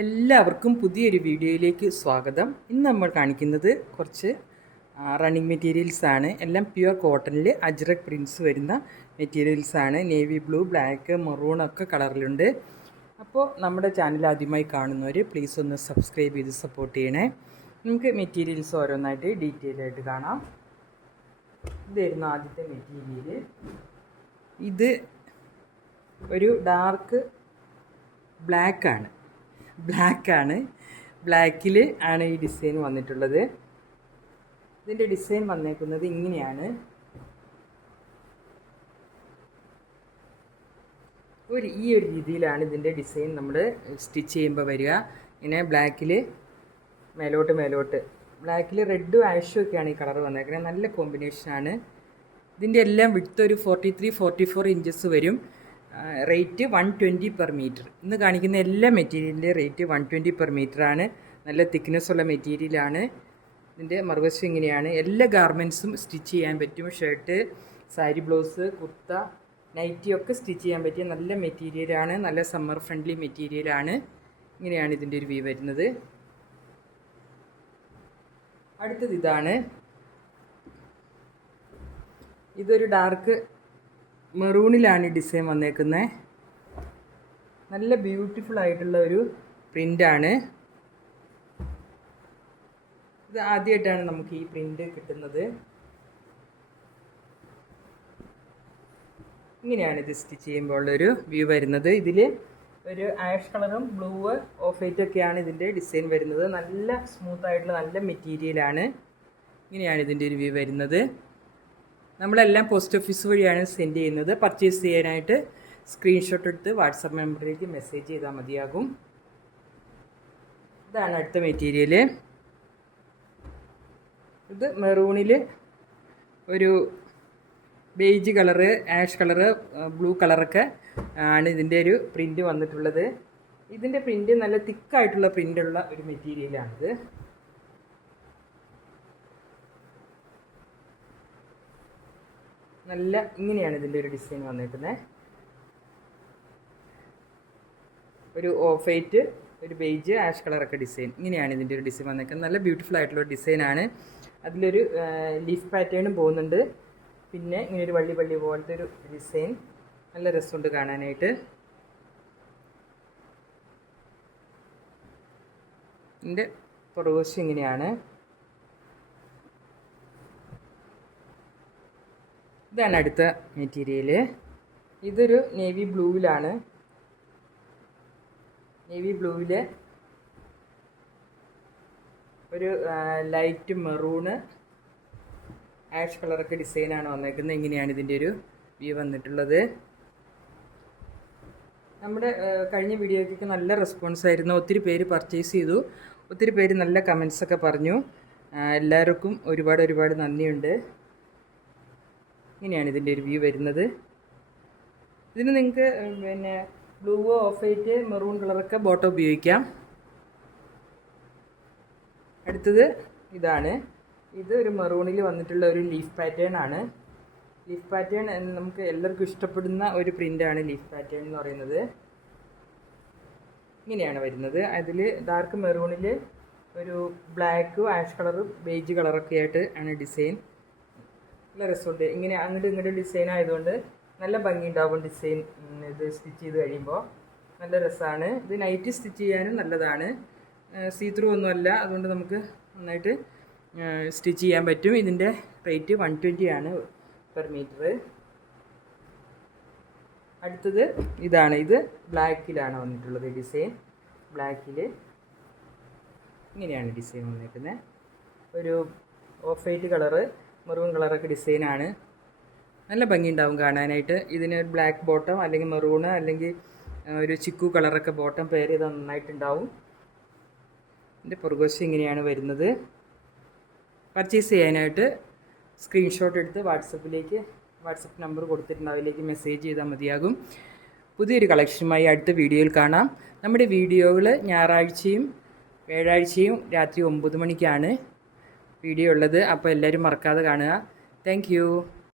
എല്ലാവർക്കും പുതിയൊരു വീഡിയോയിലേക്ക് സ്വാഗതം. ഇന്ന് നമ്മൾ കാണിക്കുന്നത് കുറച്ച് റണ്ണിങ് മെറ്റീരിയൽസാണ്. എല്ലാം പ്യുവർ കോട്ടണിൽ അജ്രക് പ്രിൻറ്റ്സ് വരുന്ന മെറ്റീരിയൽസാണ്. നേവി ബ്ലൂ, ബ്ലാക്ക്, മെറൂൺ ഒക്കെ കളറിലുണ്ട്. അപ്പോൾ നമ്മുടെ ചാനൽ ആദ്യമായി കാണുന്നവർ പ്ലീസ് ഒന്ന് സബ്സ്ക്രൈബ് ചെയ്ത് സപ്പോർട്ട് ചെയ്യണേ. നമുക്ക് മെറ്റീരിയൽസ് ഓരോന്നായിട്ട് ഡീറ്റെയിൽ ആയിട്ട് കാണാം. ഇതായിരുന്നു ആദ്യത്തെ മെറ്റീരിയൽ. ഇത് ഒരു ഡാർക്ക് ബ്ലാക്കാണ്. ബ്ലാക്കിൽ ആണ് ഈ ഡിസൈൻ വന്നിട്ടുള്ളത്. ഇതിൻ്റെ ഡിസൈൻ വന്നേക്കുന്നത് ഇങ്ങനെയാണ്. ഈ ഒരു രീതിയിലാണ് ഇതിൻ്റെ ഡിസൈൻ നമ്മൾ സ്റ്റിച്ച് ചെയ്യുമ്പോൾ വരിക. ഇങ്ങനെ ബ്ലാക്കിൽ മേലോട്ട് ബ്ലാക്കിൽ റെഡും ആഷും ഒക്കെയാണ് ഈ കളർ വന്നേക്കുന്നത്. നല്ല കോമ്പിനേഷനാണ്. ഇതിൻ്റെ എല്ലാം വിഡ്ത്ത് ഒരു 43-44 ഇഞ്ചസ് വരും. Rate 120 per metre. ഇന്ന് കാണിക്കുന്ന എല്ലാ മെറ്റീരിയലിൻ്റെ റേറ്റ് 120 പെർ മീറ്ററാണ്. നല്ല തിക്നെസ് ഉള്ള മെറ്റീരിയലാണ്. ഇതിൻ്റെ മറുവശം ഇങ്ങനെയാണ്. എല്ലാ ഗാർമെൻറ്റ്സും സ്റ്റിച്ച് ചെയ്യാൻ പറ്റും. Shirt, sari blouse, kurta, nighty ഒക്കെ സ്റ്റിച്ച് ചെയ്യാൻ പറ്റിയ നല്ല മെറ്റീരിയലാണ്. നല്ല സമ്മർ ഫ്രണ്ട്ലി മെറ്റീരിയലാണ്. ഇങ്ങനെയാണ് ഇതിൻ്റെ ഒരു വ്യൂ വരുന്നത്. അടുത്തത് ഇതാണ്. ഇതൊരു ഡാർക്ക് മെറൂണിലാണ് ഡിസൈൻ വന്നേക്കുന്നത്. നല്ല ബ്യൂട്ടിഫുൾ ആയിട്ടുള്ള ഒരു പ്രിൻ്റാണ്. ഇത് ആദ്യമായിട്ടാണ് നമുക്ക് ഈ പ്രിൻ്റ് കിട്ടുന്നത്. ഇങ്ങനെയാണ് ഇത് സ്റ്റിച്ച് ചെയ്യുമ്പോൾ ഉള്ളൊരു വ്യൂ വരുന്നത്. ഇതിൽ ഒരു ആഷ് കളറും ബ്ലൂ, ഓഫ് വൈറ്റ് ഒക്കെയാണ് ഇതിൻ്റെ ഡിസൈൻ വരുന്നത്. നല്ല സ്മൂത്ത് ആയിട്ടുള്ള നല്ല മെറ്റീരിയലാണ്. ഇങ്ങനെയാണ് ഇതിൻ്റെ ഒരു വ്യൂ വരുന്നത്. നമ്മളെല്ലാം പോസ്റ്റ് ഓഫീസ് വഴിയാണ് സെൻഡ് ചെയ്യുന്നത്. പർച്ചേസ് ചെയ്യാനായിട്ട് സ്ക്രീൻഷോട്ട് എടുത്ത് വാട്സപ്പ് നമ്പറിലേക്ക് മെസ്സേജ് ചെയ്താൽ മതിയാകും. ഇതാണ് അടുത്ത മെറ്റീരിയൽ. ഇത് മെറൂണിൽ ഒരു beige colour, ash colour, blue കളറൊക്കെ ആണ് ഇതിൻ്റെ ഒരു പ്രിൻ്റ് വന്നിട്ടുള്ളത്. ഇതിൻ്റെ പ്രിൻ്റ് നല്ല തിക്കായിട്ടുള്ള പ്രിൻ്റുള്ള ഒരു മെറ്റീരിയലാണിത്. നല്ല ഇങ്ങനെയാണ് ഇതിൻ്റെ ഒരു ഡിസൈൻ വന്നിരിക്കുന്നത്. ഒരു ഓഫ് വൈറ്റ്, ഒരു ബേജ്, ആഷ് കളറൊക്കെ ഡിസൈൻ. ഇങ്ങനെയാണ് ഇതിൻ്റെ ഒരു ഡിസൈൻ വന്നിരിക്കുന്നത്. നല്ല ബ്യൂട്ടിഫുൾ ആയിട്ടുള്ള ഡിസൈനാണ്. അതിലൊരു ലീഫ് പാറ്റേണും പോകുന്നുണ്ട്. പിന്നെ ഇങ്ങനെ ഒരു വള്ളി പോലത്തെ ഒരു ഡിസൈൻ. നല്ല രസമുണ്ട് കാണാനായിട്ട്. ഇതിൻ്റെ പുറകുവശം ഇങ്ങനെയാണ്. ഇതാണ് അടുത്ത മെറ്റീരിയൽ. ഇതൊരു നേവി ബ്ലൂവിലാണ്. നേവി ബ്ലൂവിൽ ഒരു ലൈറ്റ് മെറൂണ്, ആഷ് കളറൊക്കെ ഡിസൈനാണ് വന്നേക്കുന്നത്. ഇങ്ങനെയാണ് ഇതിൻ്റെ ഒരു വ്യൂ വന്നിട്ടുള്ളത്. നമ്മുടെ കഴിഞ്ഞ വീഡിയോയ്ക്കൊക്കെ നല്ല റെസ്പോൺസ് ആയിരുന്നു. ഒത്തിരി പേര് പർച്ചേസ് ചെയ്തു. ഒത്തിരി പേര് നല്ല കമൻസൊക്കെ പറഞ്ഞു. എല്ലാവർക്കും ഒരുപാട് നന്ദിയുണ്ട്. ഇങ്ങനെയാണ് ഇതിൻ്റെ ഒരു വ്യൂ വരുന്നത്. ഇതിന് നിങ്ങൾക്ക് പിന്നെ ബ്ലൂവോ, ഓഫ് വൈറ്റ്, മെറൂൺ കളറൊക്കെ ബോട്ടം ഉപയോഗിക്കാം. അടുത്തത് ഇതാണ്. ഇത് ഒരു മെറൂണിൽ വന്നിട്ടുള്ള ഒരു ലീഫ് പാറ്റേൺ ആണ്. ലീഫ് പാറ്റേൺ നമുക്ക് എല്ലാവർക്കും ഇഷ്ടപ്പെടുന്ന ഒരു പ്രിൻ്റാണ് ലീഫ് പാറ്റേൺ എന്ന് പറയുന്നത്. ഇങ്ങനെയാണ് വരുന്നത്. അതിൽ ഡാർക്ക് മെറൂണിൽ ഒരു ബ്ലാക്ക്, ആഷ് കളറും ബേജ് കളറൊക്കെ ആയിട്ട് ആണ് ഡിസൈൻ. നല്ല രസമുണ്ട്. ഇങ്ങനെ അങ്ങോട്ട് ഡിസൈൻ ആയതുകൊണ്ട് നല്ല ഭംഗിയുണ്ടാവും ഡിസൈൻ. ഇത് സ്റ്റിച്ച് ചെയ്ത് കഴിയുമ്പോൾ നല്ല രസമാണ്. ഇത് നൈറ്റ് സ്റ്റിച്ച് ചെയ്യാനും നല്ലതാണ്. സീ ത്രൂ ഒന്നുമല്ല, അതുകൊണ്ട് നമുക്ക് നന്നായിട്ട് സ്റ്റിച്ച് ചെയ്യാൻ പറ്റും. ഇതിൻ്റെ റേറ്റ് 120 ആണ് പെർ മീറ്റർ. അടുത്തത് ഇതാണ്. ഇത് ബ്ലാക്കിലാണ് വന്നിട്ടുള്ളത് ഡിസൈൻ. ബ്ലാക്കിൽ ഇങ്ങനെയാണ് ഡിസൈൻ വന്നിരിക്കുന്നത്. ഒരു ഓഫ് വൈറ്റ് കളറ്, മെറൂൺ കളറൊക്കെ ഡിസൈനാണ്. നല്ല ഭംഗിയുണ്ടാവും കാണാനായിട്ട്. ഇതിന് ഒരു ബ്ലാക്ക് ബോട്ടം, അല്ലെങ്കിൽ മെറൂണ്, അല്ലെങ്കിൽ ഒരു ചിക്കു കളറൊക്കെ ബോട്ടം പെയർ ചെയ്ത് നന്നായിട്ടുണ്ടാവും. ഇതിൻ്റെ പുറകുവശം ഇങ്ങനെയാണ് വരുന്നത്. പർച്ചേസ് ചെയ്യാനായിട്ട് സ്ക്രീൻഷോട്ട് എടുത്ത് വാട്സപ്പ് നമ്പർ കൊടുത്തിട്ടുണ്ട്, അതിലേക്ക് മെസ്സേജ് ചെയ്താൽ മതിയാകും. പുതിയൊരു കളക്ഷനുമായി അടുത്ത വീഡിയോയിൽ കാണാം. നമ്മുടെ വീഡിയോകൾ ഞായറാഴ്ചയും വ്യാഴാഴ്ചയും രാത്രി 9 മണിക്കാണ് വീഡിയോ ഉള്ളത്. അപ്പോൾ എല്ലാവരും മറക്കാതെ കാണുക. Thank you.